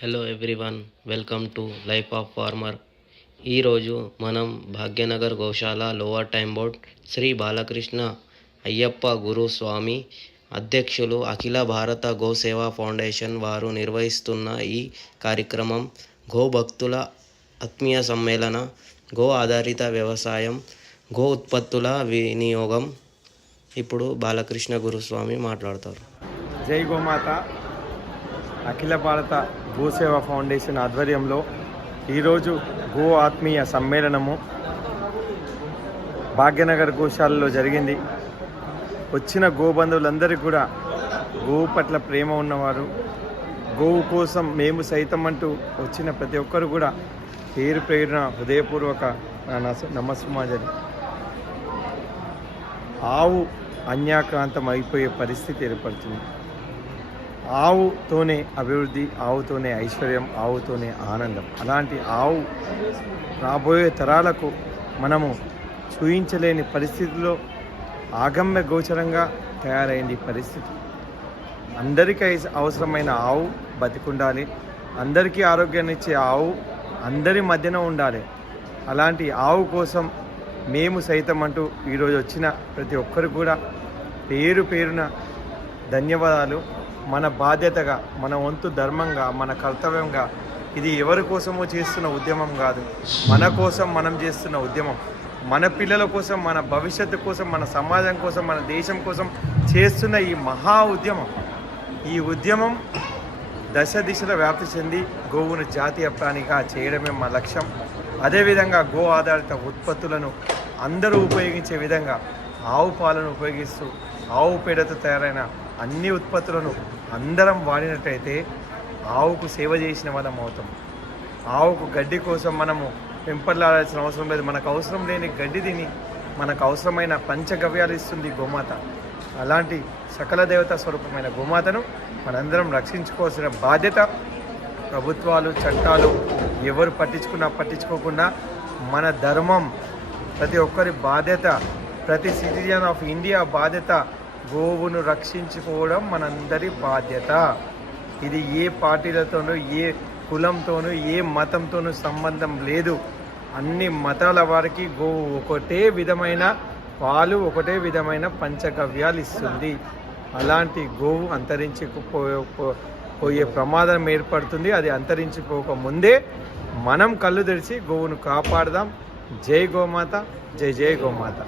Hello everyone, welcome to life of farmer. ఈరోజు మనం భాగ్యనగర్ గోశాల లోవర్ టైమ్ బోర్డ్ శ్రీ బాలకృష్ణ అయ్యప్ప గురు స్వామి అధ్యక్షులు అఖిల భారత గోసేవా ఫౌండేషన్ వారు నిర్వహిస్తున్న ఈ కార్యక్రమం గో భక్తుల ఆత్మీయ సమ్మేళన, గో ఆధారిత వ్యవసాయం, గో ఉత్పత్తుల వినియోగం. ఇప్పుడు బాలకృష్ణ గురుస్వామి మాట్లాడతారు. జై గోమాత. అఖిల భారత గోసేవా ఫౌండేషన్ ఆధ్వర్యంలో ఈరోజు గో ఆత్మీయ సమ్మేళనము భాగ్యనగర్ గోశాలలో జరిగింది. వచ్చిన గోబంధువులందరికీ కూడా గోవు పట్ల ప్రేమ ఉన్నవారు, గోవు కోసం మేము సైతం అంటూ వచ్చిన ప్రతి ఒక్కరు కూడా పేరు పేరున హృదయపూర్వక నమస్సుమాజలి. ఆవు అన్యాక్రాంతం అయిపోయే పరిస్థితి ఏర్పడుతుంది. ఆవుతోనే అభివృద్ధి, ఆవుతోనే ఐశ్వర్యం, ఆవుతోనే ఆనందం. అలాంటి ఆవు రాబోయే తరాలకు మనము చూయించలేని పరిస్థితిలో ఆగమ్య గోచరంగా తయారైంది పరిస్థితి. అందరికీ అవసరమైన ఆవు బతికుండాలి, అందరికీ ఆరోగ్యాన్ని ఇచ్చే ఆవు అందరి మధ్యన ఉండాలి. అలాంటి ఆవు కోసం మేము సైతం అంటూ ఈరోజు వచ్చిన ప్రతి ఒక్కరు కూడా పేరు పేరున ధన్యవాదాలు. మన బాధ్యతగా, మన వంతు ధర్మంగా, మన కర్తవ్యంగా, ఇది ఎవరి కోసమో చేస్తున్న ఉద్యమం కాదు, మన కోసం మనం చేస్తున్న ఉద్యమం. మన పిల్లల కోసం, మన భవిష్యత్తు కోసం, మన సమాజం కోసం, మన దేశం కోసం చేస్తున్న ఈ మహా ఉద్యమం. ఈ ఉద్యమం దశ దిశలో వ్యాప్తి చెంది గోవును జాతీయ ప్రాణిగా చేయడమే మా లక్ష్యం. అదేవిధంగా గో ఆధారిత ఉత్పత్తులను అందరూ ఉపయోగించే విధంగా ఆవు పాలను ఉపయోగిస్తూ ఆవు పేడతో తయారైన అన్ని ఉత్పత్తులను అందరం వాడినట్టయితే ఆవుకు సేవ చేసిన వాళ్ళం అవుతాం. ఆవుకు గడ్డి కోసం మనము పెంపర్లాడాల్సిన అవసరం లేదు. మనకు అవసరం లేని గడ్డి తిని మనకు అవసరమైన పంచగవ్యాలు ఇస్తుంది గోమాత. అలాంటి సకల దేవతా స్వరూపమైన గోమాతను మనందరం రక్షించుకోవాల్సిన బాధ్యత ప్రభుత్వాలు, చట్టాలు ఎవరు పట్టించుకోకుండా మన ధర్మం, ప్రతి ఒక్కరి బాధ్యత, ప్రతి సిటిజన్ ఆఫ్ ఇండియా బాధ్యత గోవును రక్షించుకోవడం మనందరి బాధ్యత. ఇది ఏ పార్టీలతోనూ, ఏ కులంతోనూ, ఏ మతంతోనూ సంబంధం లేదు. అన్ని మతాల వారికి గోవు ఒకటే విధమైన పాలు, ఒకటే విధమైన పంచగవ్యాలు ఇస్తుంది. అలాంటి గోవు అంతరించిపోయే ప్రమాదం ఏర్పడుతుంది. అది అంతరించిపోక ముందే మనం కళ్ళు తెరిచి గోవును కాపాడదాం. జై గోమాత, జై జై గోమాత.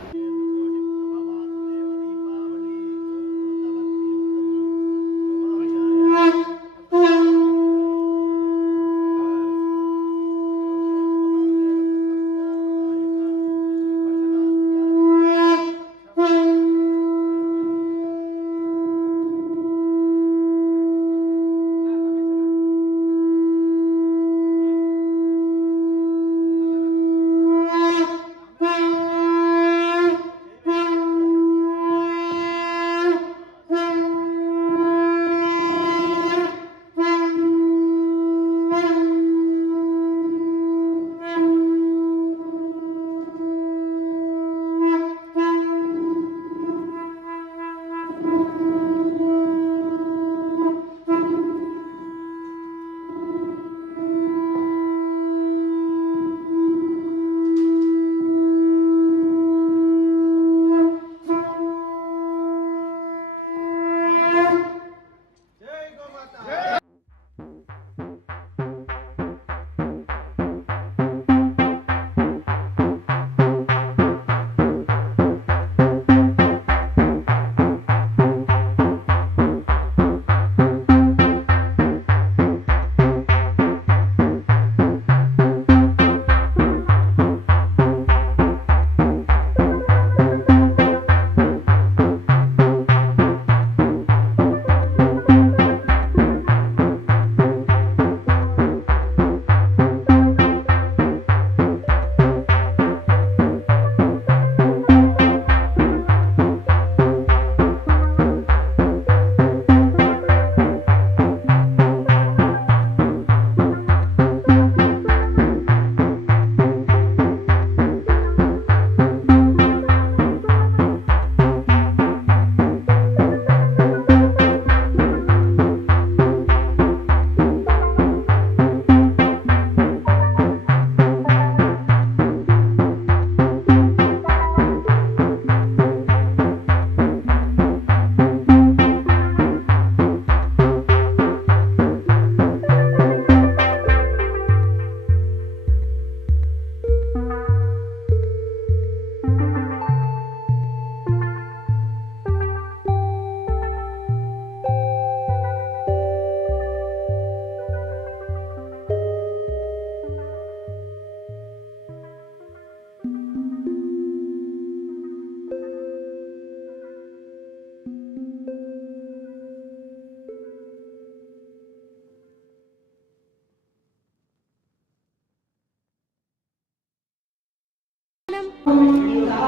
శతమానం.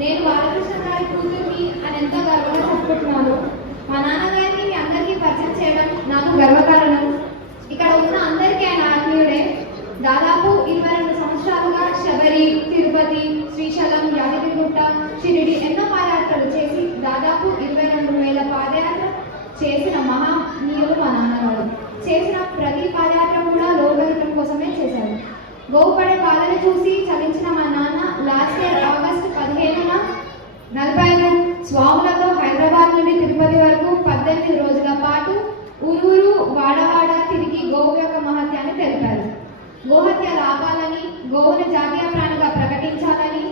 నేను బాలకృష్ణ గారి కూతుర్ని అని ఎంతో గర్వంగా చెప్పుకుంటున్నాను. మా నాన్నగారిని మీ అందరికీ పరిచయం చేయడం నాకు గర్వకారణం. ఇక్కడ ఉన్న అందరికీ ఆయన ఆత్మీయుడే. దాదాపు 22 సంవత్సరాలుగా శబరి, తిరుపతి, శ్రీశైలం, యాదగిరిగుట్ట, షిరిడి ఎన్నో పాదయాత్రలు చేసి దాదాపు 22,000 పాదయాత్ర చేసిన మహానీయులు మా నాన్నగారు. చేసిన ప్రతి పాదయాత్ర కూడా లోకహితం కోసమే చేశారు. గోవుపడే పాలను చూసి చలించిన మా నాన్న లాస్ట్ ఇయర్ ఆగస్టు 15న 45 స్వాములతో హైదరాబాద్ నుండి తిరుపతి వరకు 18 రోజుల పాటు ఊరూరు వాడవాడ తిరిగి గోవు యొక్క మహత్యాన్ని తెలిపారు. గోహత్యలు ఆపాలని, గోవును జాతీయ ప్రాణిగా ప్రకటించాలని,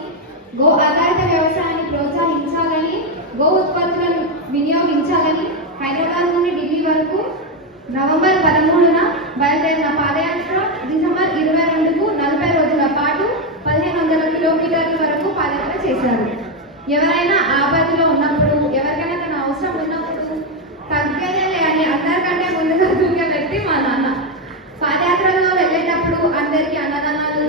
గో ఆధారిత వ్యవసాయాన్ని ప్రోత్సహించాలని, గో ఉత్పత్తులను వినియోగించాలని హైదరాబాద్ నుండి ఢిల్లీ వరకు నవంబర్ 13న బయలుదేరిన పాదయాత్ర డిసెంబర్ 22కు 40 రోజుల పాటు 1500 కిలోమీటర్ల వరకు పాదయాత్ర చేశారు. ఎవరైనా ఆపదలో ఉన్నప్పుడు, ఎవరికైనా తన అవసరం ఉన్నప్పుడు తగ్గేదేలే అని అందరికంటే ముందుగా దూకే వ్యక్తి మా నాన్న. పాదయాత్రలో వెళ్ళేటప్పుడు అందరికీ అన్నదానాలు,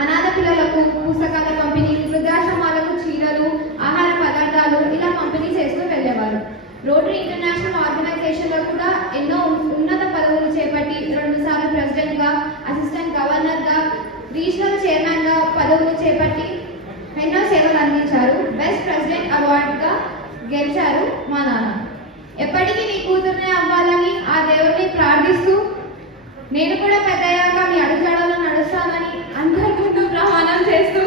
అనాథ పిల్లలకు పుస్తకాల పంపిణీ, వృద్ధాశ్రమాలకు చీరలు, ఆహార పదార్థాలు ఇలా పంపిణీ చేస్తూ వెళ్ళేవారు. రోటరీ ఇంటర్నేషనల్ ఆర్గనైజేషన్ లో కూడా ఎన్నో ఉన్నత పదవులు చేపట్టి 2 సార్లు ప్రెసిడెంట్ గా, అసిస్టెంట్ గవర్నర్ గా, రీజనల్ చైర్మన్ గా పదవులు చేపట్టి ఎన్నో సేవలు అందించారు. బెస్ట్ ప్రెసిడెంట్ అవార్డుగా గెలిచారు మా నాన్న. ఎప్పటికీ నీ కూతుర్నే అవ్వాలని ఆ దేవుడిని ప్రార్థిస్తూ నేను కూడా పెద్దయ్యాక మీ అడుగుజాడలో నడుస్తానని అందరికీ ప్రమాణం చేస్తూ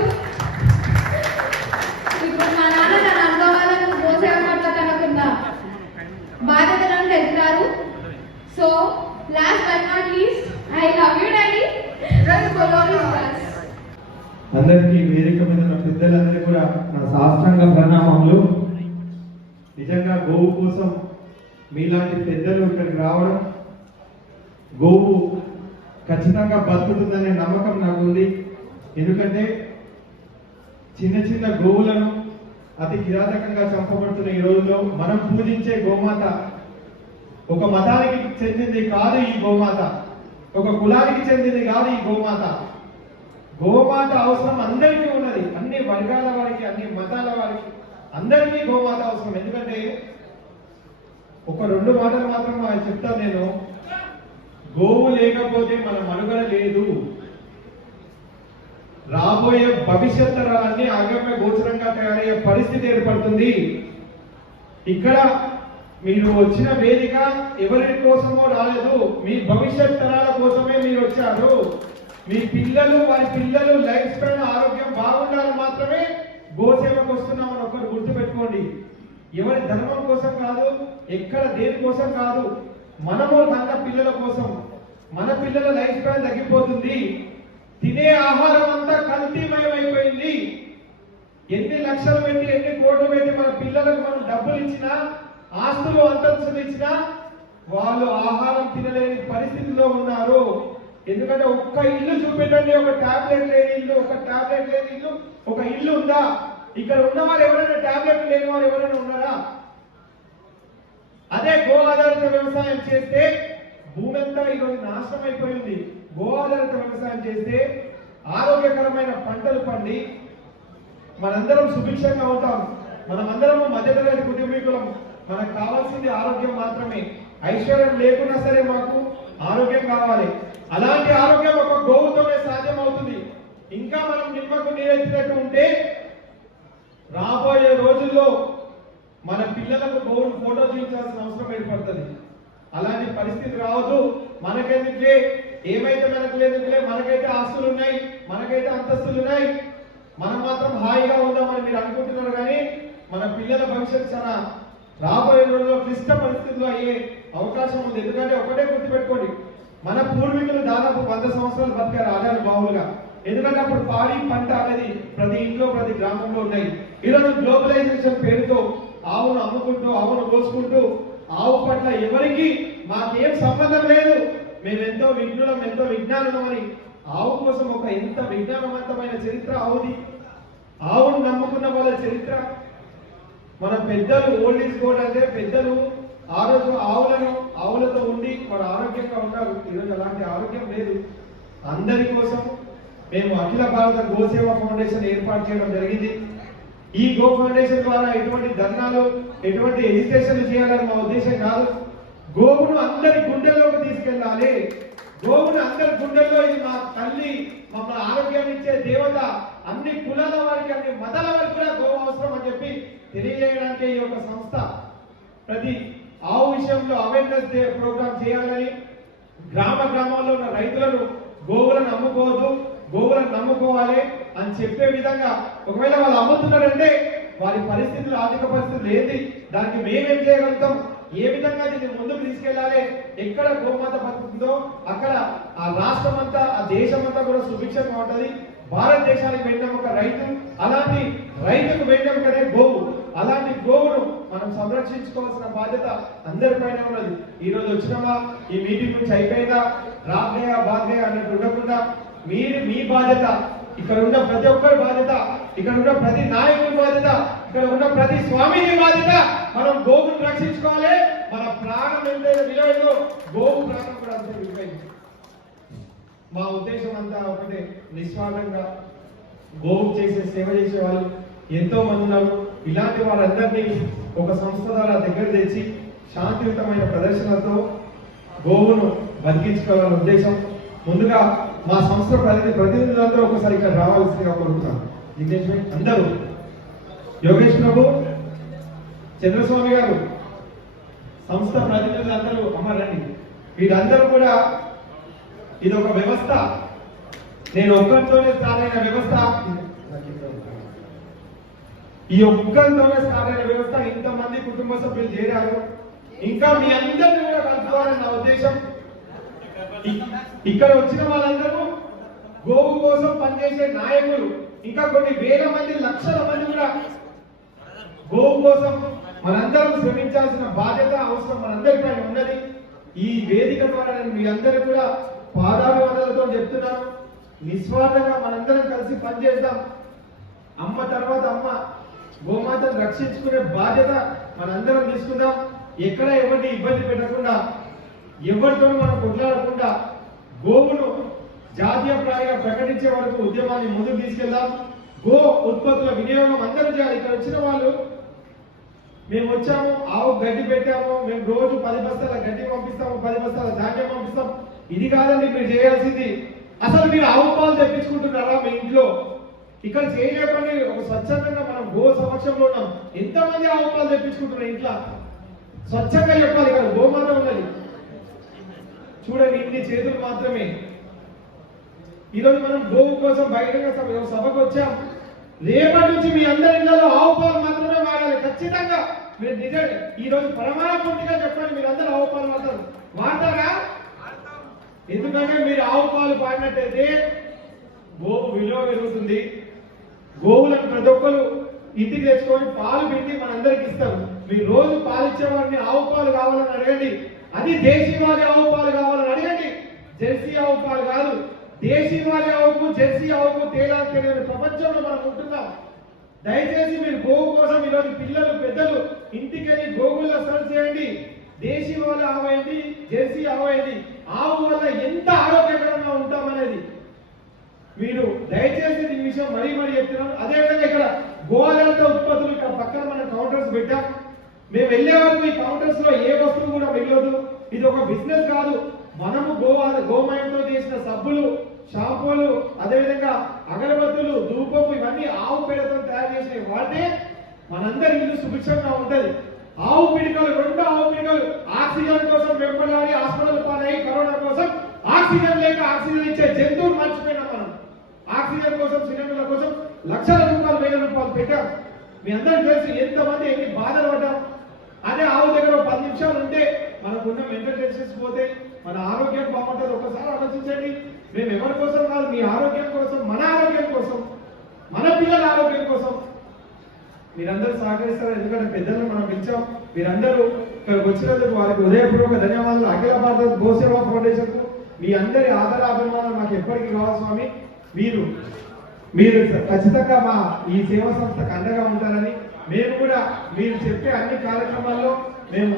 ఇప్పుడు మా నాన్న తన అనుభవాలను గోసేవ పట్ల తనకున్న బాధ్యతలను తెలుపుతారు. So last but not least, I love you daddy. అందరికీ వేదిక మీద ఉన్న పెద్దలందరికీ కూడా నా సాష్టాంగ ప్రణామములు. నిజంగా గోవు కోసం మీలాంటి పెద్దలు ఇక్కడికి రావడం, గోవు ఖచ్చితంగా బతుకుతుందనే నమ్మకం నాకు ఉంది. ఎందుకంటే చిన్న చిన్న గోవులను అతి కిరాతకంగా చంపబడుతున్న ఈ రోజుల్లో మనం పూజించే గోమాత ఒక మతానికి చెందింది కాదు. ఈ గోమాత ఒక కులానికి చెందింది కాదు. ఈ గోమాత అవసరం అందరికీ ఉన్నది. అన్ని వర్గాల వారికి, అన్ని మతాల వారికి, అందరికీ గోమాత అవసరం. ఎందుకంటే ఒక 2 మాటలు మాత్రం చెప్తాను నేను. గోవు లేకపోతే మన మనుగడ లేదు. రాబోయే భవిష్యత్ తరాలన్నీ అగమ్య గోచరంగా తయారయ్యే పరిస్థితి ఏర్పడుతుంది. ఇక్కడ మీరు వచ్చిన వేదిక ఎవరి కోసమో రాలేదు, మీ భవిష్యత్ తరాల కోసమే మీరు వచ్చారు. మీ పిల్లలు, వారి పిల్లలు లైఫ్ స్పాన్ ఆరోగ్యం బాగుండాలని మాత్రమే గోసేవకు వస్తున్నామని ఒకరు గుర్తుపెట్టుకోండి. ఎవరి ధర్మం కోసం కాదు, ఎక్కడ దేని కోసం కాదు, మనము కన్న పిల్లల కోసం. మన పిల్లల లైఫ్ స్పాన్ తగ్గిపోతుంది. తినే ఆహారం అంతా కల్తీమయమైపోయింది. ఎన్ని లక్షలు పెట్టి, ఎన్ని కోట్లు పెట్టి మన పిల్లలకు మనం డబ్బులు ఇచ్చినా, ఆస్తులు అంతస్తులు ఇచ్చినా వాళ్ళు ఆహారం తినలేని పరిస్థితిలో ఉన్నారు. ఎందుకంటే ఒక్క ఇల్లు చూపెట్టండి, ఒక టాబ్లెట్ లేని ఇల్లు, ఒక టాబ్లెట్ లేని ఇల్లు, ఒక ఇల్లు ఉందా? ఇక్కడ ఉన్నవారు ఎవరైనా టాబ్లెట్ లేని వారు ఎవరైనా ఉన్నారా? అదే గో ఆధారిత వ్యవసాయం చేస్తే భూమి అంతా ఈరోజు నాశనం అయిపోయింది. గో ఆధారిత వ్యవసాయం చేస్తే ఆరోగ్యకరమైన పంటలు పండి మనందరం సుభిక్షంగా ఉంటాం. మనమందరం మధ్యతరగతి కుటుంబీకులం. మనకు కావాల్సింది ఆరోగ్యం మాత్రమే. ఐశ్వర్యం లేకున్నా సరే మాకు ఆరోగ్యం కావాలి. అలాంటి ఆరోగ్యం ఒక గోవుతోనే సాధ్యం అవుతుంది. ఇంకా మనం నిమ్మకు నీరెత్తినట్టు ఉంటే రాబోయే రోజుల్లో మన పిల్లలకు గోవును ఫోటో చూపించాల్సిన అవసరం ఏర్పడుతుంది. అలాంటి పరిస్థితి రావద్దు. మనకెందుకే ఏమైతే మనకు లేదులే, మనకైతే ఆస్తులు ఉన్నాయి, మనకైతే అంతస్తులు ఉన్నాయి, మనం మాత్రం హాయిగా ఉందామని మీరు అనుకుంటున్నారు. కానీ మన పిల్లల భవిష్యత్తు చాలా రాబోయే రోజుల్లో క్లిష్ట పరిస్థితుల్లో అయ్యే అవకాశం ఉంది. ఎందుకంటే ఒకటే గుర్తుపెట్టుకోండి, మన పూర్వీకులు దాదాపు 100 సంవత్సరాలు బతికారు ఆధార బావులుగా. ఎందుకంటే అప్పుడు పాడి పంట అనేది ప్రతి ఇంట్లో ప్రతి గ్రామంలో ఉన్నాయి. ఈరోజు గ్లోబలైజేషన్ పేరుతో ఆవును అమ్ముకుంటూ ఆవును కోసుకుంటూ ఆవు పట్ల ఎవరికి మాకేం సంబంధం లేదు, మేము ఎంతో విజ్ఞులం ఎంతో విజ్ఞానమని ఆవు కోసం ఒక ఎంత విజ్ఞానవంతమైన చరిత్ర ఆవుది. ఆవును నమ్ముకున్న వాళ్ళ చరిత్ర. మన పెద్దలు ఓల్డ్ ఈజ్ గోల్డ్ అంటే పెద్దలు ఆ రోజు ఆవులతో ఉండి వాడు ఆరోగ్యంగా ఉన్నారు. ఈరోజు అలాంటి ఆరోగ్యం లేదు. అందరి కోసం మేము అఖిల భారత గోసేవ ఫౌండేషన్ ఏర్పాటు చేయడం జరిగింది. ఈ గో ఫౌండేషన్ ద్వారా ఎటువంటి ధర్నాలు ఎటువంటి ఎడ్యుకేషన్ చేయాలని మా ఉద్దేశం కాదు. గోవును అందరి గుండెల్లోకి తీసుకెళ్ళాలి. గోవును అందరి గుండెల్లో ఇది మా తల్లి, మమ్మల్ని ఆరోగ్యాన్ని ఇచ్చే దేవత, అన్ని కులాల వారికి అన్ని మతాల వారికి కూడా గోవు అవసరం అని చెప్పి తెలియజేయడానికి ఈ యొక్క సంస్థ ప్రతి ఆవు విషయంలో అవేర్నెస్ డే ప్రోగ్రామ్ చేయాలని, గ్రామాల్లో ఉన్న రైతులను గోవులను అమ్ముకోవద్దు, గోవులను నమ్ముకోవాలి అని చెప్పే విధంగా, ఒకవేళ వాళ్ళు అమ్ముతున్నారంటే వారి పరిస్థితులు ఆర్థిక పరిస్థితులు ఏంటి, దానికి మేమేం చేయగలుగుతాం, ఏ విధంగా దీన్ని ముందుకు తీసుకెళ్లాలి, ఎక్కడ గోమాత బతుకుతుందో అక్కడ ఆ రాష్ట్రం అంతా ఆ దేశం అంతా కూడా సుభిక్షంగా ఉంటది. భారతదేశానికి వెన్నెముక రైతు, అలాంటి రైతుకు వెన్నెముకనే గోవు. అలాంటి గోవును మనం సంరక్షించుకోవాల్సిన బాధ్యత అందరిపైన ఉన్నది. ఈ రోజు వచ్చినామా, ఈ మీటింగ్ నుంచి అయిపోయిందా, రాగయా బాగయా అన్నట్టు ఉండకుండా మీ బాధ్యత, ఇక్కడ ఉన్న ప్రతి ఒక్కరి బాధ్యత, ఇక్కడ ఉన్న ప్రతి నాయకుడి బాధ్యత, ఇక్కడ ఉన్న ప్రతి స్వామిని బాధ్యత. మనం గోవును రక్షించుకోవాలి. మన ప్రాణం ఎంతైనా విలువైందో గోవు ప్రాణం కూడా అంతే విలువైంది. మా ఉద్దేశం అంతా ఒకటే, నిస్వార్థంగా గోవు చేసే సేవ చేసే వాళ్ళు ఎంతో మంది ఉన్నారు. ఇలాంటి వారందరినీ ఒక సంస్థ ద్వారా దగ్గర తెచ్చి శాంతియుతమైన ప్రదర్శనతో గోవును బతికించుకోవాలనే ఉద్దేశం. ముందుగా మా సంస్థ ప్రతినిధులందరూ ఒకసారి ఇక్కడ రావాల్సిందిగా కోరుతున్నాను. అందరూ యోగేష్ ప్రభు, చంద్రస్వామి గారు, సంస్థ ప్రతినిధులందరూ అమ్మారండి. వీరందరూ కూడా ఇది ఒక వ్యవస్థ, నేను ఒక్కరితోనే స్టార్ట్ అయిన వ్యవస్థ, ఈ ఒక్కరితోనే స్టార్ట్ అయిన వ్యవస్థ. ఇంతమంది కుటుంబ సభ్యులు చేరారు. ఇంకా మీ అందరినీ కూడా కలుపుకోవాలని నా ఉద్దేశం. ఇక్కడ వచ్చిన వాళ్ళందరూ గోవు కోసం పనిచేసే నాయకులు, ఇంకా కొన్ని వేల మంది లక్షల మంది కూడా గోవు కోసం మనందరం శ్రమించాల్సిన బాధ్యత అవసరం మనందరిపై ఉన్నది. ఈ వేదిక ద్వారా నేను మీ అందరూ కూడా పాదాభివందనలతో చెప్తున్నాను, నిస్వార్థంగా మనందరం కలిసి పనిచేద్దాం. అమ్మ తర్వాత అమ్మ, గోమాతను రక్షించుకునే బాధ్యత మనందరం తీసుకుందాం. ఎక్కడ ఎవరిని ఇబ్బంది పెట్టకుండా, ఎవరితో మనం కొట్లాడకుండా గోవును జాతీయ ప్రాయంగా ప్రకటించే వరకు ఉద్యమాన్ని ముందుకు తీసుకెళ్దాం. గో ఉత్పత్తుల వినియోగం అందరూ చేయాలి. ఇక్కడ వచ్చిన వాళ్ళు, మేము వచ్చాము, ఆవు గడ్డి పెట్టాము, మేము రోజు 10 బస్తాల గడ్డి పంపిస్తాము, 10 బస్తాల ధాన్యం పంపిస్తాం. ఇది కాదండి మీరు చేయాల్సింది. అసలు మీరు ఆవు పాలు తెప్పించుకుంటున్నారా మీ ఇంట్లో? ఇక్కడ చేయలేపని ఒక స్వచ్ఛందంగా మనం గో సమక్షంలో ఉన్నాం. ఎంతమంది ఆవు పాలు తెప్పించుకుంటున్నారు ఇంట్లో? స్వచ్ఛంగా చెప్పాలి. ఇక్కడ గోమాత ఉన్నది చూడండి, ఇన్ని చేతులు మాత్రమే. ఈరోజు మనం గోవు కోసం బహిరంగ సభకు వచ్చాం. రేపటి నుంచి మీ అందరి ఇళ్లలో ఆవు పాలు మాత్రమే వాడాలి. ఖచ్చితంగా మీరు నిజంగా ఈరోజు ప్రమాణపూర్తిగా చెప్పండి, మీరు అందరూ ఆవు పాలు వాడతారా? ఎందుకంటే మీరు ఆవు పాలు పాడినట్టయితే గోవు విలువ పెరుగుతుంది. గోవులను ప్రతి ఒక్కరు ఇంటికి తెచ్చుకొని పాలు పిండి మనందరికి ఇస్తారు. మీరు రోజు పాలు ఇచ్చేవాడిని ఆవు పాలు కావాలని అడగండి. అది దేశీవాళీ ఆవు పాలు కావాలని అడగండి. జెర్సీ ఆవు పాలు కాదు. దేశీవాళీ ఆవుకు జెర్సీ ఆవుకు తేడా తెలియని ప్రపంచంలో మనం ఉంటున్నాం. దయచేసి మీరు గోవు కోసం ఈరోజు పిల్లలు పెద్దలు ఇంటికి వెళ్ళి గోవుల్లో సర్చ్ చేయండి. దేశీవాళీ ఆవు అయింది, జెర్సీ ఆవు అయింది, ఆవు వల్ల ఎంత ఆరోగ్యకరంగా ఉంటామనేది మీరు దయచేసి ఈ విషయం మరీ చెప్తున్నాను. అదేవిధంగా ఇక్కడ గోఆధారిత ఉత్పత్తులు ఇక్కడ పక్కన మనం కౌంటర్స్ పెట్టాం. మేము వెళ్ళే వరకు ఈ కౌంటర్స్ లో ఏ వస్తువు కూడా వెళ్ళదు. ఇది ఒక బిజినెస్ కాదు. మనము గోమయంతో చేసిన సబ్బులు, షాంపూలు, అదేవిధంగా అగరబత్తులు, ధూపము ఇవన్నీ ఆవు పేడతో తయారు చేసిన వాటినే మనందరి ఇల్లు సుభిక్షంగా ఉంటది. ఆవు పిడికలు, 2 ఆవు పిడికలు ఆక్సిజన్ కోసం వెంపడాలి హాస్పిటల్ పాలై కరోనా కోసం ఆక్సిజన్ లేక లక్షల రూపాయలు 1000 రూపాయలు పెట్టాం. మీ అందరికీ తెలుసు ఎంతమంది ఎన్ని బాధలు పడ్డాం. అదే ఆవు దగ్గర 10 నిమిషాలు ఉంటే మనకున్న మెంటల్ టెన్షన్స్ పోతాయి, మన ఆరోగ్యం బాగుంటుంది. ఒకసారి ఆలోచించండి. మేము ఎవరి కోసం కాదు, మీ ఆరోగ్యం కోసం, మన ఆరోగ్యం కోసం, మన పిల్లల ఆరోగ్యం కోసం మీరందరూ సహకరిస్తారు. ఎందుకంటే పెద్దలను మనం పిలిచాం. మీరందరూ ఇక్కడికి వచ్చినందుకు వారికి హృదయపూర్వక ధన్యవాదాలు. అఖిల భారత గోసేవా ఫౌండేషన్ కు మీ అందరి ఆదరాభిమానం నాకు ఎప్పటికీ కావాలి స్వామి. మీరు ఖచ్చితంగా మా ఈ సేవా సంస్థకు అండగా ఉంటారని మేము కూడా మీరు చెప్పే అన్ని కార్యక్రమాల్లో మేము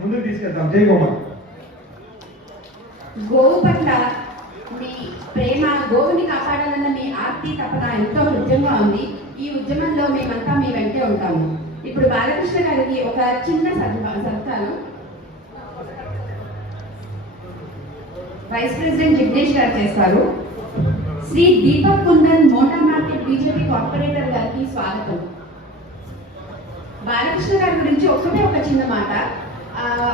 ముందుకు తీసుకెళ్తాం. జై గోమాత. గోవు పట్ల మీ ప్రేమ, గోవుని కాపాడాలన్న మీ ఆర్తి తపన ఎంతో హృదయంగా ఉంది. ఈ ఉద్యమంలో మేమంతా మీ వెంటే ఉంటాము. ఇప్పుడు బాలకృష్ణ గారికి ఒక చిన్న సత్కారం వైస్ ప్రెసిడెంట్ జిగ్నేష్ గారు చేస్తారు. Shri Deepak Kundan motor market BJP corporator గారికి స్వాగతం. బాలకృష్ణ గారి గురించి ఒక చిన్న మాట.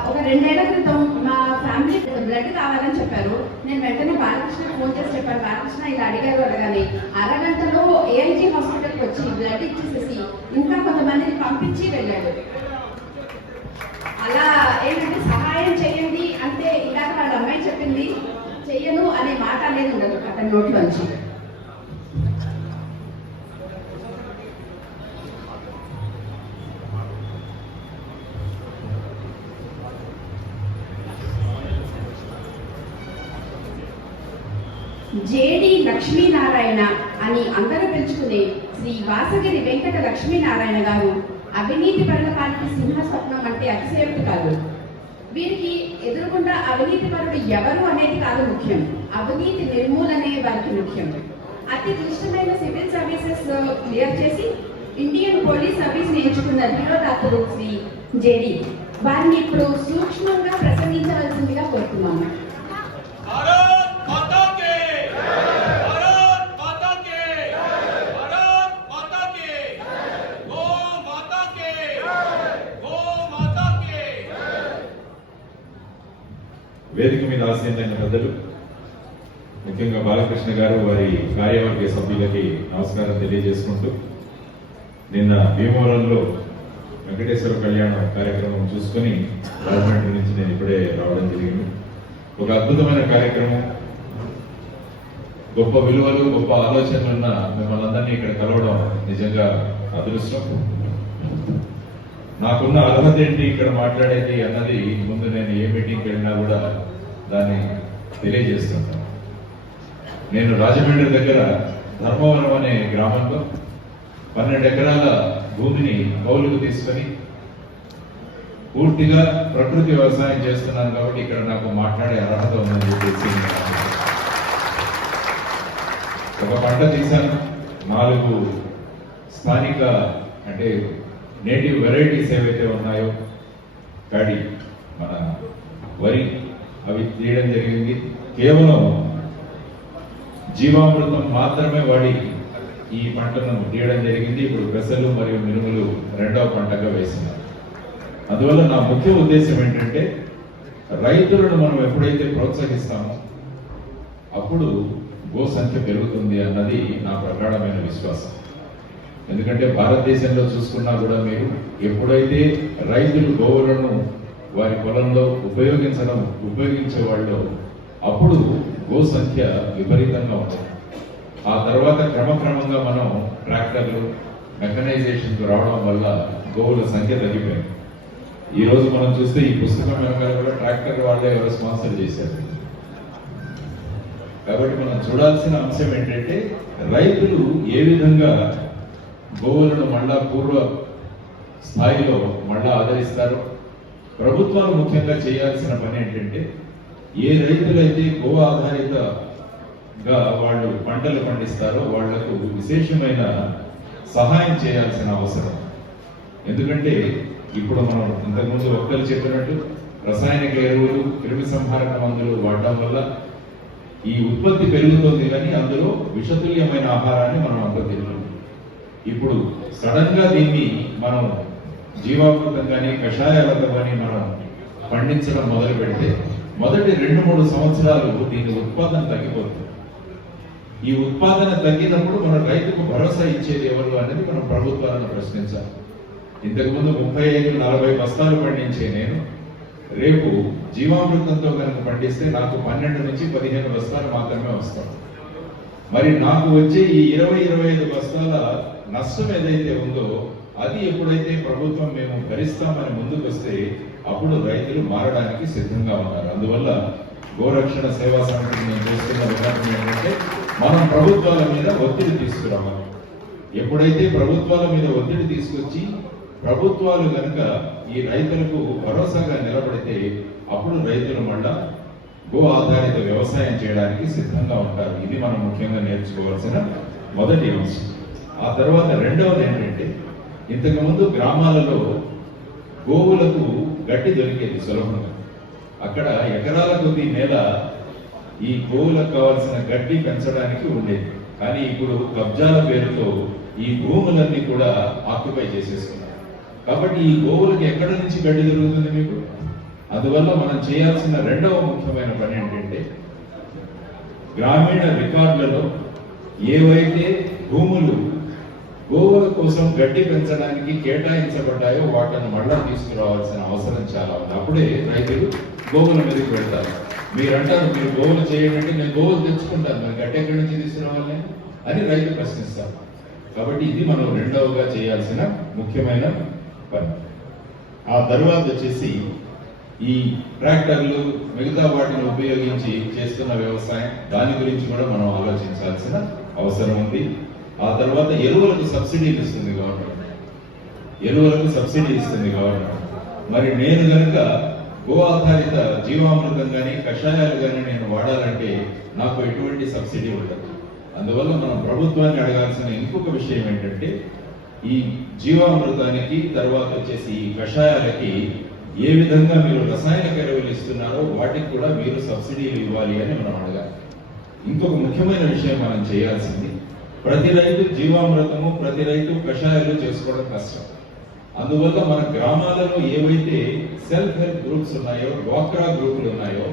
ఒక 2 ఏళ్ల క్రితం మా ఫ్యామిలీ బ్లడ్ కావాలని చెప్పారు. నేను వెంటనే బాలకృష్ణ ఫోన్ చేసి చెప్పాను. బాలకృష్ణ ఇలా అడగగానే అరగంటలో ఏఐజీ హాస్పిటల్కి వచ్చి బ్లడ్ ఇచ్చేసేసి ఇంకా కొంతమందిని పంపించి వెళ్ళాడు. అలా ఏంటంటే సహాయం చేయండి అంటే ఇందాక వాళ్ళ అమ్మాయి చెప్పింది, చెయ్యను అనే మాట అనేది ఉండదు అతని నోట్లోంచి. జేడి లక్ష్మీనారాయణ అని అందరూ పిలుచుకునే శ్రీ వాసగిరి వెంకట లక్ష్మీనారాయణ గారు అవినీతి పరుల పాలిటి సింహస్వప్నం అంటే అతిశయోక్తి కాదు. వీరికి ఎదురుకుండా అవినీతి పరుడు ఎవరు అనేది కాదు ముఖ్యం, అవినీతి నిర్మూలనే వారికి ముఖ్యం. అతి క్లిష్టమైన సివిల్ సర్వీసెస్ క్లియర్ చేసి ఇండియన్ పోలీస్ సర్వీస్ నేర్చుకున్న ధీరోదాత్తుడు శ్రీ జేడి. వారిని ఇప్పుడు సూక్ష్మంగా ప్రసంగించవలసిందిగా కోరుతున్నాము. వేదిక మీద ఆసీనులైన పెద్దలు, ముఖ్యంగా బాలకృష్ణ గారు, వారి కార్యవర్గ సభ్యులకి నమస్కారం తెలియజేసుకుంటూ, నిన్న భీమవరంలో వెంకటేశ్వర కళ్యాణం కార్యక్రమం చూసుకొని రాజమండ్రి నుంచి నేను ఇప్పుడే రావడం జరిగింది. ఒక అద్భుతమైన కార్యక్రమం, గొప్ప విలువలు, గొప్ప ఆలోచనలు ఉన్న మిమ్మల్ని అందరినీ ఇక్కడ కలవడం నిజంగా అదృష్టం. నాకున్న అర్హత ఏంటి ఇక్కడ మాట్లాడేది అన్నది ముందు నేను ఏ మీటింగ్కి వెళ్ళినా కూడా దాన్ని తెలియజేస్తుంటాను. నేను రాజమండ్రి దగ్గర ధర్మవరం అనే గ్రామంలో 12 ఎకరాల భూమిని కౌలుకు తీసుకొని పూర్తిగా ప్రకృతి వ్యవసాయం చేస్తున్నాను కాబట్టి ఇక్కడ నాకు మాట్లాడే అర్హత ఉందని చెప్పేసి ఒక పంట తీశాను. 4 స్థానిక అంటే నేటివ్ వెరైటీస్ ఏవైతే ఉన్నాయో, కాడి మన వరి, అవి తీయడం జరిగింది. కేవలం జీవామృతం మాత్రమే వాడి ఈ పంటను తీయడం జరిగింది. ఇప్పుడు పెసలు మరియు మినుములు 2వ పంటగా వేసినారు. అందువల్ల నా ముఖ్య ఉద్దేశం ఏంటంటే, రైతులను మనం ఎప్పుడైతే ప్రోత్సహిస్తామో అప్పుడు గో సంఖ్య పెరుగుతుంది అన్నది నా ప్రగాఢమైన విశ్వాసం. ఎందుకంటే భారతదేశంలో చూసుకున్నా కూడా మీరు ఎప్పుడైతే రైతులు గోవులను వారి పొలంలో ఉపయోగించేవాళ్ళు అప్పుడు గో సంఖ్య విపరీతంగా ఉంటుంది. ఆ తర్వాత క్రమక్రమంగా మనం ట్రాక్టర్లు, మెకనైజేషన్కు రావడం వల్ల గోవుల సంఖ్య తగ్గిపోయింది. ఈ రోజు మనం చూస్తే ఈ పుస్తకం వెనకాల కూడా ట్రాక్టర్ వాళ్ళే ఎవరు స్పాన్సర్ చేశారు. కాబట్టి మనం చూడాల్సిన అంశం ఏంటంటే, రైతులు ఏ విధంగా గోవులను మళ్ళా పూర్వ స్థాయిలో మళ్ళా ఆదరిస్తారు. ప్రభుత్వాలు ముఖ్యంగా చేయాల్సిన పని ఏంటంటే, ఏ రైతులైతే గో ఆధారితగా వాళ్ళు పంటలు పండిస్తారో వాళ్లకు విశేషమైన సహాయం చేయాల్సిన అవసరం. ఎందుకంటే ఇప్పుడు మనం ఇంతకుముందు ఒక్కరు చెప్పినట్టు రసాయనిక ఎరువులు, క్రిమి సంహారక మందులు వాడడం వల్ల ఈ ఉత్పత్తి పెరుగుతుంది, కానీ అందులో విషతుల్యమైన ఆహారాన్ని మనం అంతా తిరుగుతాం. ఇప్పుడు సడన్ గా దీన్ని మనం జీవామృతం కానీ కషాయాలతో కానీ మనం పండించడం మొదలు పెడితే మొదటి 2-3 సంవత్సరాలు దీని ఉత్పాదన తగ్గిపోతుంది. ఈ ఉత్పాదన తగ్గినప్పుడు మన రైతుకు భరోసా ఇచ్చేది ఎవరు అనేది మనం ప్రభుత్వాలను ప్రశ్నించాలి. ఇంతకుముందు 35-40 బస్తాలు పండించే నేను రేపు జీవామృతంతో కనుక పండిస్తే నాకు 12 నుంచి 15 బస్తాలు మాత్రమే వస్తాయి. మరి నాకు వచ్చే ఈ 20-25 బస్తాల నష్టం ఏదైతే ఉందో అది ఎప్పుడైతే ప్రభుత్వం మేము భరిస్తామని ముందుకు వస్తే అప్పుడు రైతులు మారడానికి సిద్ధంగా ఉన్నారు. అందువల్ల గోరక్షణ సేవా సమితిని నేను చేస్తున్న విధానం ఏంటంటే మనం ప్రభుత్వాల మీద ఒత్తిడి తీసుకురావాలి. ఎప్పుడైతే ప్రభుత్వాల మీద ఒత్తిడి తీసుకొచ్చి ప్రభుత్వాలు కనుక ఈ రైతులకు భరోసాగా నిలబడితే అప్పుడు రైతులు మళ్ళా గో ఆధారిత వ్యవసాయం చేయడానికి సిద్ధంగా ఉంటారు. ఇది మనం ముఖ్యంగా నేర్చుకోవాల్సిన మొదటి అంశం. ఆ తర్వాత రెండవది ఏంటంటే ఇంతకుముందు గ్రామాలలో గోవులకు గడ్డి దొరికేది సులభంగా. అక్కడ ఎకరాల కొద్ది నేల ఈ గోవులకు కావాల్సిన గడ్డి పెంచడానికి ఉండేది. కానీ ఇప్పుడు కబ్జాల పేరుతో ఈ భూములన్నీ కూడా ఆక్యుపై చేసేస్తున్నారు. కాబట్టి ఈ గోవులకు ఎక్కడి నుంచి గడ్డి దొరుకుతుంది మీకు? అందువల్ల మనం చేయాల్సిన రెండవ ముఖ్యమైన పని ఏంటంటే గ్రామీణ రికార్డులలో ఏవైతే భూములు గోవుల కోసం గడ్డి పెంచడానికి కేటాయించబడ్డాయో వాటిని మళ్ళా తీసుకురావాల్సిన అవసరం చాలా ఉంది. అప్పుడే రైతులు గోవుల మీదకి పెడతారు. మీరంటారు మీరు గోవులు చేయండి, నేను గోవులు తెచ్చుకుంటాను, మరి గడ్డి ఎక్కడి నుంచి తీసుకురావాలి అని రైతు ప్రశ్నిస్తారు. కాబట్టి ఇది మనం రెండవగా చేయాల్సిన ముఖ్యమైన పని. ఆ తర్వాత వచ్చేసి ఈ ట్రాక్టర్లు మిగతా వాటిని ఉపయోగించి చేస్తున్న వ్యవసాయం, దాని గురించి కూడా మనం ఆలోచించాల్సిన అవసరం ఉంది. ఆ తర్వాత ఎరువులకు సబ్సిడీలు ఇస్తుంది గవర్నమెంట్. ఎరువులకు సబ్సిడీ ఇస్తుంది గవర్నమెంట్. మరి నేను కనుక గో ఆధారిత జీవామృతం కానీ కషాయాలు కానీ నేను వాడాలంటే నాకు ఎటువంటి సబ్సిడీ ఉండదు. అందువల్ల మనం ప్రభుత్వాన్ని అడగాల్సిన ఇంకొక విషయం ఏంటంటే ఈ జీవామృతానికి తర్వాత వచ్చేసి ఈ కషాయాలకి ఏ విధంగా మీరు రసాయనిక ఎరువులు ఇస్తున్నారో వాటికి కూడా మీరు సబ్సిడీలు ఇవ్వాలి అని మనం అడగాలి. ఇంకొక ముఖ్యమైన విషయం మనం చేయాల్సింది, ప్రతి రైతు జీవామృతము, ప్రతి రైతు కషాయాలు చేసుకోవడం కష్టం. అందువల్ల మన గ్రామాలలో ఏవైతే సెల్ఫ్ హెల్ప్ గ్రూప్స్ ఉన్నాయో, డ్వాక్రా గ్రూపులు ఉన్నాయో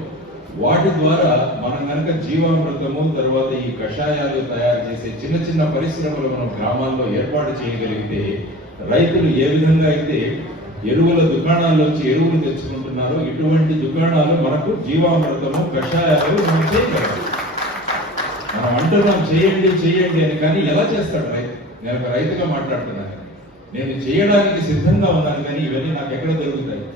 వాటి ద్వారా మనం కనుక జీవామృతము తర్వాత ఈ కషాయాలు తయారు చేసే చిన్న చిన్న పరిశ్రమలు మనం గ్రామాల్లో ఏర్పాటు చేయగలిగితే రైతులు ఏ విధంగా అయితే ఎరువుల దుకాణాల్లోంచి ఎరువులు తెచ్చుకుంటున్నారో ఇటువంటి దుకాణాలు మనకు జీవామృతము కషాయాలు మనం చేయగలం. మనం అంటున్నాం చేయండి చేయండి అని, కానీ ఎలా చేస్తాడు రైతు? నేను ఒక రైతుగా మాట్లాడుతున్నాను, నేను చేయడానికి సిద్ధంగా ఉన్నాను, కానీ ఇవన్నీ నాకు ఎక్కడ దొరుకుతాయి?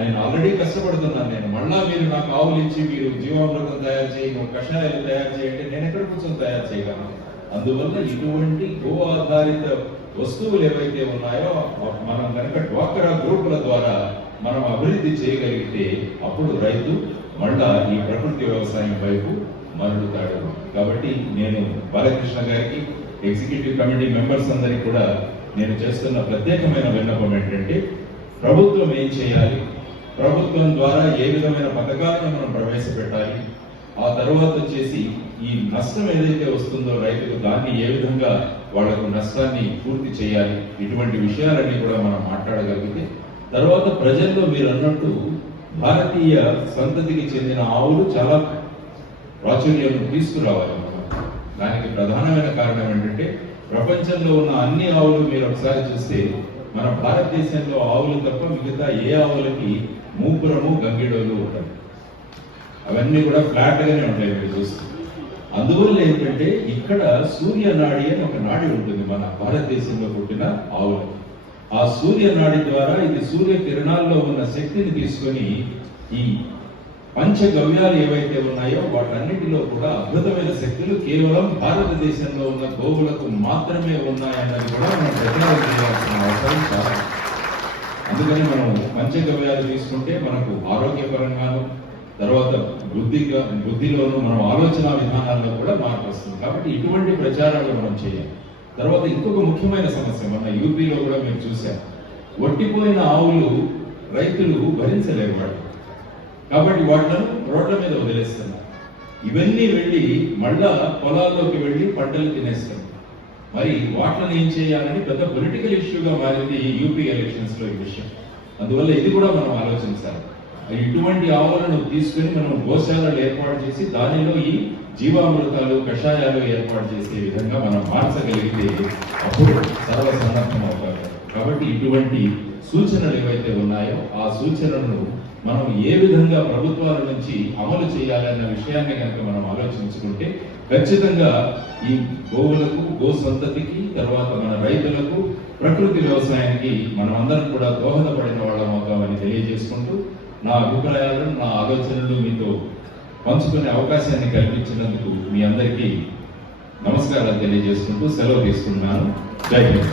నేను ఆల్రెడీ కష్టపడుతున్నాను. నేను మళ్ళా మీరు నాకు ఆవులు ఇచ్చి మీరు జీవామృతం తయారు చేయి, కషాయాలు తయారు చేయండి, నేను ఎక్కడ కూర్చొని తయారు చేయగలను? అందువల్ల ఇటువంటి గో ఆధారిత వస్తువులు ఏవైతే ఉన్నాయో మనం కనుక డ్వాక్రా గ్రూపుల ద్వారా మనం అభివృద్ధి చేయగలిగితే అప్పుడు రైతు మళ్ళా ఈ ప్రకృతి వ్యవసాయం వైపు మరలుతాడు. కాబట్టి నేను బాలకృష్ణ గారికి, ఎగ్జిక్యూటివ్ కమిటీ మెంబర్స్ అందరికీ కూడా నేను చేస్తున్న ప్రత్యేకమైన విన్నపం ఏంటంటే ప్రభుత్వం ఏం చేయాలి, ప్రభుత్వం ద్వారా ఏ విధమైన పథకాలను మనం ప్రవేశపెట్టాలి, ఆ తర్వాత వచ్చేసి ఈ నష్టం ఏదైతే వస్తుందో రైతులు దాన్ని ఏ విధంగా వాళ్లకు నష్టాన్ని పూర్తి చేయాలి, ఇటువంటి విషయాలన్నీ కూడా మనం మాట్లాడగలిగితే తర్వాత ప్రజల్లో మీరు అన్నట్టు భారతీయ సంతతికి చెందిన ఆవులు చాలా ప్రాచుర్యం తీసుకురావాలి. దానికి ప్రధానమైన కారణం ఏంటంటే ప్రపంచంలో ఉన్న అన్ని ఆవులు మీరు ఒకసారి చూస్తే మన భారతదేశంలో ఆవులు తప్ప మిగతా ఏ ఆవులకి మూపురము గంగిడోలు ఉంటాయి. అవన్నీ కూడా ఫ్లాట్ గానే ఉంటాయి మీరు చూస్తే. అందువల్ల ఏంటంటే ఇక్కడ సూర్యనాడి అని ఒక నాడి ఉంటుంది మన భారతదేశంలో పుట్టిన ఆవులు. ఆ సూర్యనాడి ద్వారా ఇది సూర్య కిరణాల్లో ఉన్న శక్తిని తీసుకొని ఈ పంచగవ్యాలు ఏవైతే ఉన్నాయో వాటన్నిటిలో కూడా అద్భుతమైన శక్తులు కేవలం భారతదేశంలో ఉన్న గోవులకు మాత్రమే ఉన్నాయన్నది కూడా మనం ప్రచారం చేయాల్సిన అవసరం చాలా. అందుకని మనం పంచగవ్యాలు తీసుకుంటే మనకు ఆరోగ్యపరంగాను తర్వాత బుద్ధిలోను మనం ఆలోచన విధానాల్లో కూడా మార్పు వస్తుంది. కాబట్టి ఇటువంటి ప్రచారాలు మనం చేయాలి. తర్వాత ఇంకొక ముఖ్యమైన సమస్య మన యూపీలో కూడా మేము చూసాం, ఒట్టిపోయిన ఆవులు రైతులు భరించలేరు వాడు, కాబట్టి వాటిని రోడ్ల మీద వదిలేస్తున్నారు. ఇవన్నీ వెళ్ళి మళ్ళా పొలాల్లోకి వెళ్ళి పంటలు తినేస్తారు. మరి వాటిని ఏం చేయాలని పెద్ద పొలిటికల్ ఇష్యూగా మారింది యూపీ ఎలక్షన్స్ లో ఈ విషయం. అందువల్ల ఇది కూడా మనం ఆలోచించాలి. ఇటువంటి ఆవులను తీసుకుని మనం గోశాలలు ఏర్పాటు చేసి దానిలో ఈ జీవామృతాలు కషాయాలు ఏర్పాటు చేసే విధంగా మనం మార్చగలిగితే అప్పుడు సర్వసన్నద్ధం అవుతారు. కాబట్టి ఇటువంటి సూచనలు ఏవైతే ఉన్నాయో ఆ సూచనలను మనం ఏ విధంగా ప్రభుత్వాల నుంచి అమలు చేయాలన్న విషయాన్ని కనుక మనం ఆలోచించుకుంటే ఖచ్చితంగా ఈ గోవులకు, గో సంతతికి, తర్వాత మన రైతులకు, ప్రకృతి వ్యవసాయానికి మనం అందరం కూడా దోహదపడిన వాళ్ళం అవుతామని తెలియజేసుకుంటూ నా అభిప్రాయాలను, నా ఆలోచనలు మీతో పంచుకునే అవకాశాన్ని కల్పించినందుకు మీ అందరికీ నమస్కారాలు తెలియజేసుకుంటూ సెలవు తీసుకున్నాను. జై హింద్.